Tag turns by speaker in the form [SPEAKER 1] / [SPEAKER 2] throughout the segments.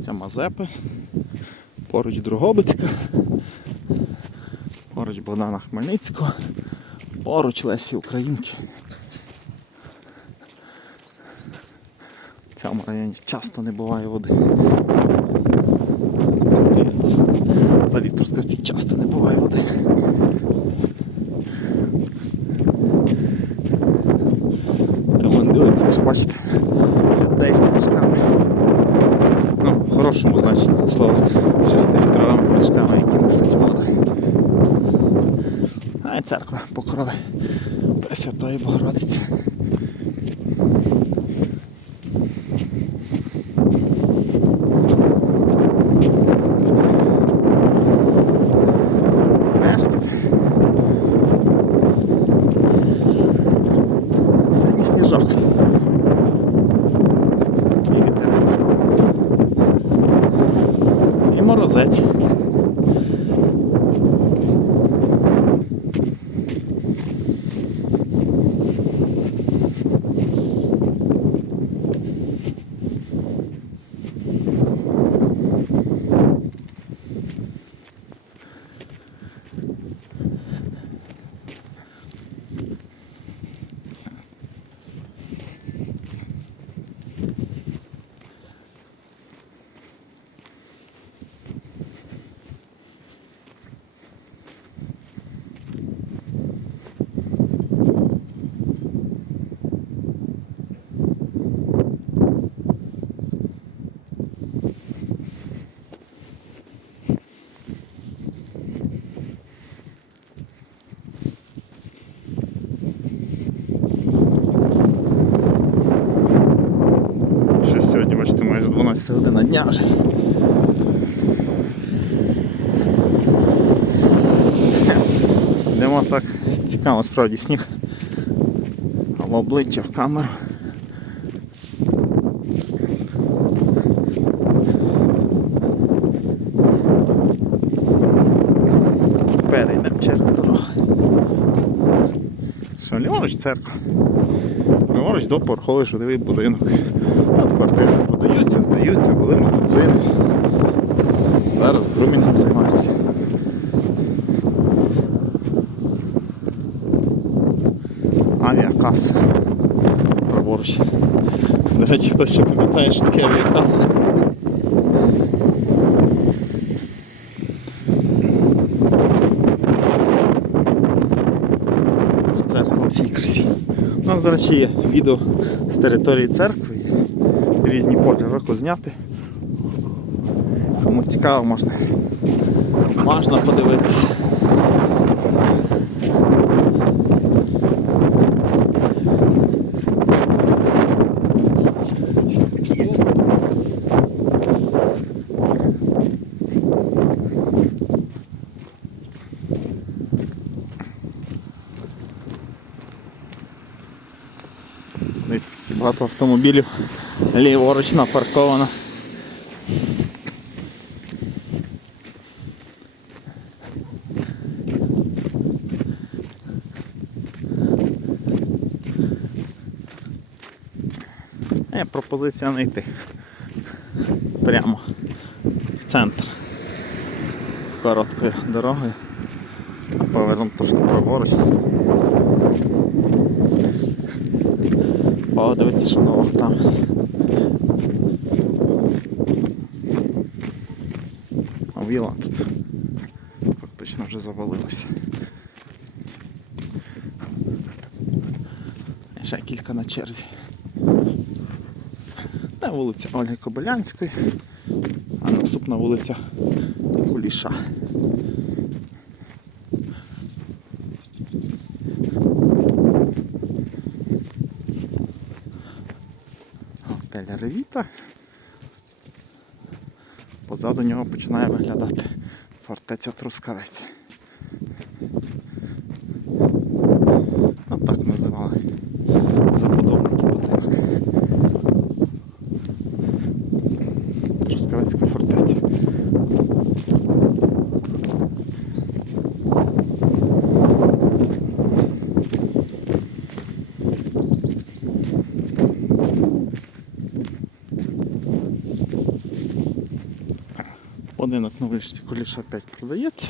[SPEAKER 1] вулиця Мазепи, поруч Другобицька, поруч Богдана Хмельницького, поруч Лесі Українки. В цьому районі часто не буває води. За Вікторськовці часто не буває води. Тому не дивиться, аж бачите, людей з хорошому значенні слова, з 6 літровими книжками, які несуть воду. А і церква покрови Пресвятої Богородиці. І морозець. Ще сьогодні, бачите, майже 12 година дня вже. Йдемо так цікаво, справді сніг. В обличчя в камеру. Перейдемо через дорогу. Що, ліворуч церква. Ліворуч до порховий житловий будинок. Тут квартири продаються, здаються, були магазини. Зараз грумінгом займаються. Авіакаса. Праворуч. До речі, хтось ще пам'ятає, що таке авіакаса. Церква у всій красі. Нас, до речі, є відео з території церкви, різні полі року зняти. Кому цікаво, можна, можна подивитися. Багато автомобілів ліворуч напарковано. Є пропозиція не йти прямо в центр короткою дорогою, повернути трошки праворуч. Подивитися, що нового там. А віла тут фактично вже завалилася. Ще кілька на черзі. Це вулиця Ольги Кобилянської, а наступна вулиця Куліша. Готель Ревіта. Позаду нього починає виглядати фортеця Трускавець. Ну так називали забудовники будинок. Трускавецька фортеця. Будинок на вулиці Куліша 5 продається.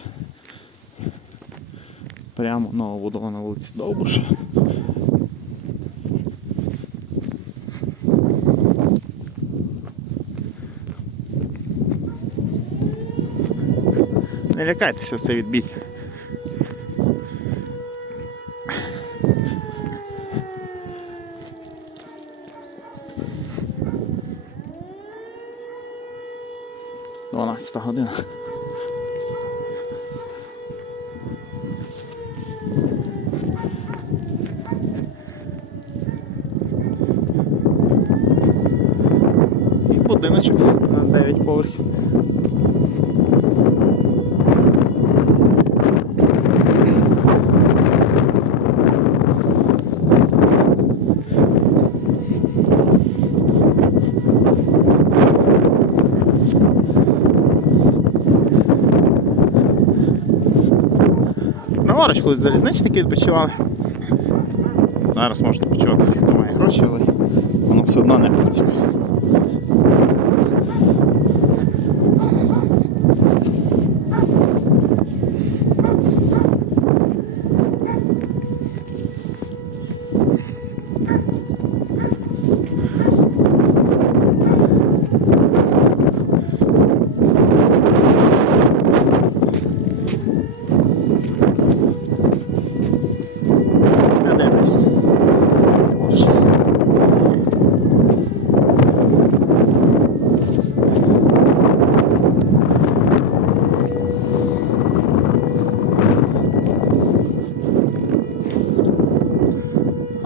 [SPEAKER 1] Прямо новобудова на вулиці Довбуша. Не лякайтеся це відбій. Дванадцята година. І будиночок на 9 поверхів. Колись залізничники відпочивали. Зараз можуть відпочивати всіх, хто має гроші, але воно все одно не працює.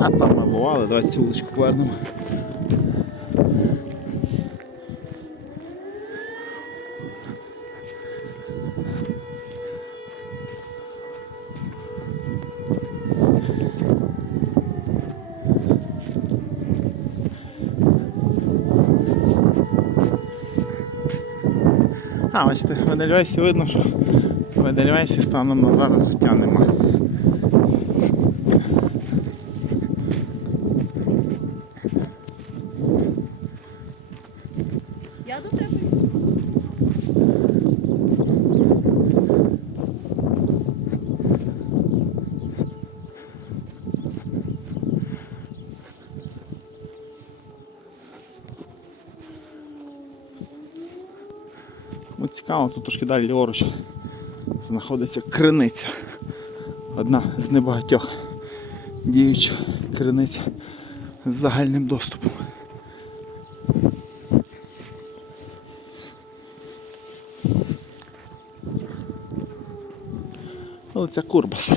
[SPEAKER 1] А там ми бували, давай цю вуличку повернемо. А, бачите, в Едельвейсі видно, що в станом на зараз життя немає. Я до тебе. От цікаво, тут трошки далі ліворуч знаходиться криниця. Одна з небагатьох діючих криниць з загальним доступом. Вулиця Курбаса.